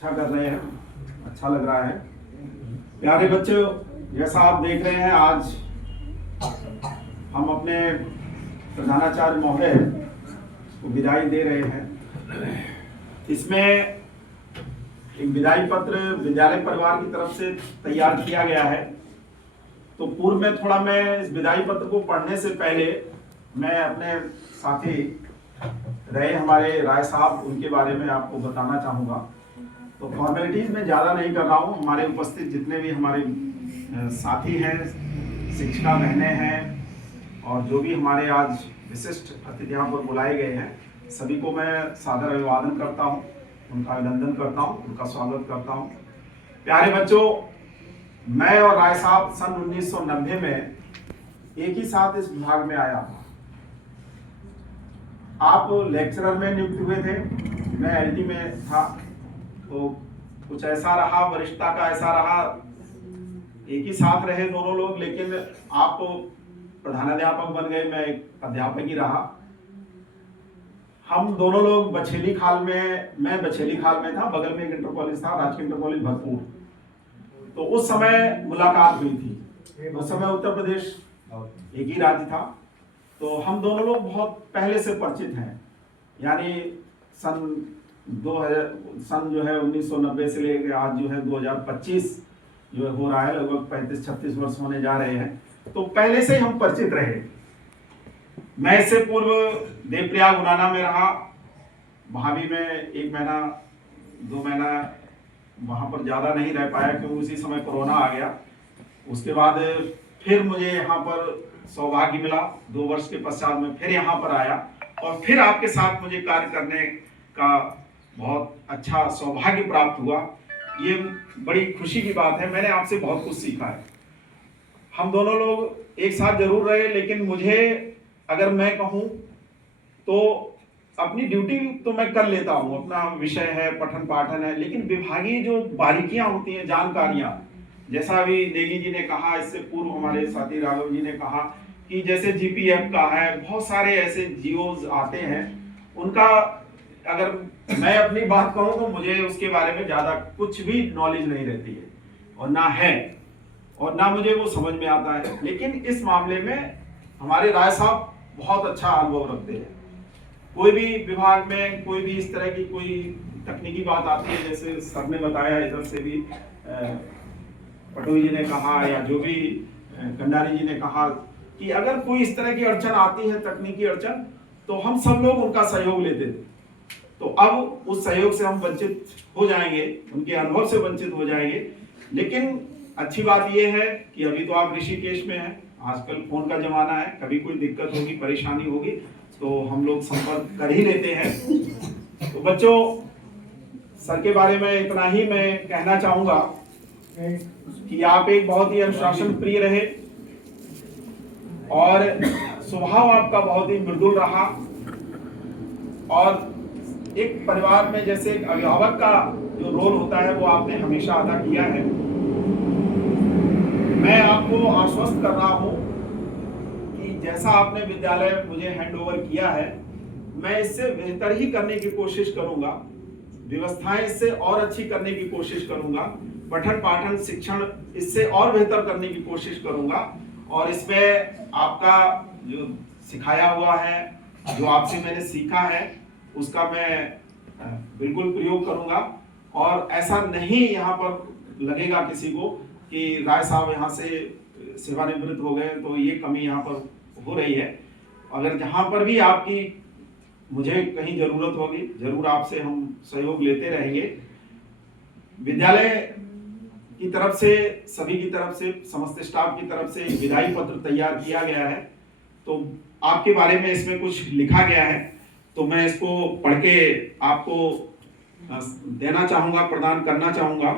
अच्छा कर रहे हैं, अच्छा लग रहा है। प्यारे बच्चों, जैसा आप देख रहे हैं, आज हम अपने प्रधानाचार्य महोदय को विदाई दे रहे हैं। इसमें एक विदाई पत्र विद्यालय परिवार की तरफ से तैयार किया गया है। तो पूर्व में थोड़ा मैं इस विदाई पत्र को पढ़ने से पहले मैं अपने साथी रहे हमारे राय साहब, उनके बारे में आपको बताना चाहूँगा। तो फॉर्मेलिटीज में ज़्यादा नहीं कर रहा हूँ। हमारे उपस्थित जितने भी हमारे साथी हैं, शिक्षिका बहनें हैं और जो भी हमारे आज विशिष्ट अतिथि यहाँ पर बुलाए गए हैं, सभी को मैं सादर अभिवादन करता हूँ, उनका अभिनंदन करता हूँ, उनका स्वागत करता हूँ। प्यारे बच्चों, मैं और राय साहब सन 1990 में एक ही साथ इस विभाग में आया था। आप लेक्चरर में नियुक्त हुए थे, मैं एलटी में था। तो कुछ ऐसा रहा, वरिष्ठता का ऐसा रहा, एक ही साथ रहे दोनों लोग, लेकिन आप प्रधानाध्यापक बन गए, मैं एक अध्यापक ही रहा। हम दोनों लोग बछेली खाल में, मैं बछेली खाल में था, बगल में एक इंटर कॉलेज था, राजकीय इंटर कॉलेज भरतपुर। तो उस समय मुलाकात हुई थी। उस समय उत्तर प्रदेश एक ही राज्य था। तो हम दोनों लोग बहुत पहले से परिचित हैं, यानी सन जो है 1990 से लेकर आज जो है 2025 जो है हो रहा है, लगभग 35-36 वर्ष होने जा रहे हैं। तो पहले से ही हम परिचित रहे। मैं इससे पूर्व देवप्रयाग गुनाना में रहा, वहाँ भी मैं 1 महीना 2 महीना वहाँ पर ज़्यादा नहीं रह पाया क्योंकि उसी समय कोरोना आ गया। उसके बाद फिर मुझे यहाँ पर सौभाग्य मिला, 2 वर्ष के पश्चात में फिर यहाँ पर आया और फिर आपके साथ मुझे कार्य करने का बहुत अच्छा सौभाग्य प्राप्त हुआ। ये बड़ी खुशी की बात है, मैंने आपसे बहुत कुछ सीखा है। हम दोनों लोग एक साथ जरूर रहे, लेकिन मुझे अगर मैं कहूँ तो अपनी ड्यूटी तो मैं कर लेता हूँ, अपना विषय है, पठन पाठन है, लेकिन विभागीय जो बारीकियां होती हैं, जानकारियां, जैसा अभी नेगी जी ने कहा, इससे पूर्व हमारे साथी राघव जी ने कहा कि जैसे जीपीएफ का है, बहुत सारे ऐसे जियोज आते हैं, उनका अगर मैं अपनी बात कहूँ तो मुझे उसके बारे में ज़्यादा कुछ भी नॉलेज नहीं रहती है और ना है और ना मुझे वो समझ में आता है। लेकिन इस मामले में हमारे राय साहब बहुत अच्छा अनुभव रखते हैं। कोई भी विभाग में कोई भी इस तरह की कोई तकनीकी बात आती है, जैसे सर ने बताया, इधर से भी पटोई जी ने कहा या जो भी कंडारी जी ने कहा कि अगर कोई इस तरह की अड़चन आती है, तकनीकी अड़चन, तो हम सब लोग उनका सहयोग लेते थे। तो अब उस सहयोग से हम वंचित हो जाएंगे, उनके अनुभव से वंचित हो जाएंगे। लेकिन अच्छी बात यह है कि अभी तो आप ऋषिकेश में हैं, आजकल फोन का जमाना है, कभी कोई दिक्कत होगी, परेशानी होगी तो हम लोग संपर्क कर ही लेते हैं। तो बच्चों, सर के बारे में इतना ही मैं कहना चाहूंगा कि आप एक बहुत ही अनुशासन प्रिय रहे और स्वभाव आपका बहुत ही मृदुल रहा और एक परिवार में जैसे एक अभिभावक का जो रोल होता है वो आपने हमेशा अदा किया है। मैं आपको आश्वस्त कर रहा हूं कि जैसा आपने विद्यालय मुझे हैंडओवर किया है, मैं इससे बेहतर ही करने की कोशिश करूंगा, व्यवस्थाएं इससे और अच्छी करने की कोशिश करूंगा, पठन पाठन शिक्षण इससे और बेहतर करने की कोशिश करूंगा और इसमें आपका जो सिखाया हुआ है, जो आपसे मैंने सीखा है, उसका मैं बिल्कुल प्रयोग करूंगा। और ऐसा नहीं यहाँ पर लगेगा किसी को कि राय साहब यहाँ से सेवानिवृत्त हो गए तो ये कमी यहाँ पर हो रही है। अगर जहाँ पर भी आपकी मुझे कहीं जरूरत होगी, जरूर आपसे हम सहयोग लेते रहेंगे। विद्यालय की तरफ से, सभी की तरफ से, समस्त स्टाफ की तरफ से विदाई पत्र तैयार किया गया है। तो आपके बारे में इसमें कुछ लिखा गया है, तो मैं इसको पढ़ के आपको देना चाहूँगा, प्रदान करना चाहूँगा।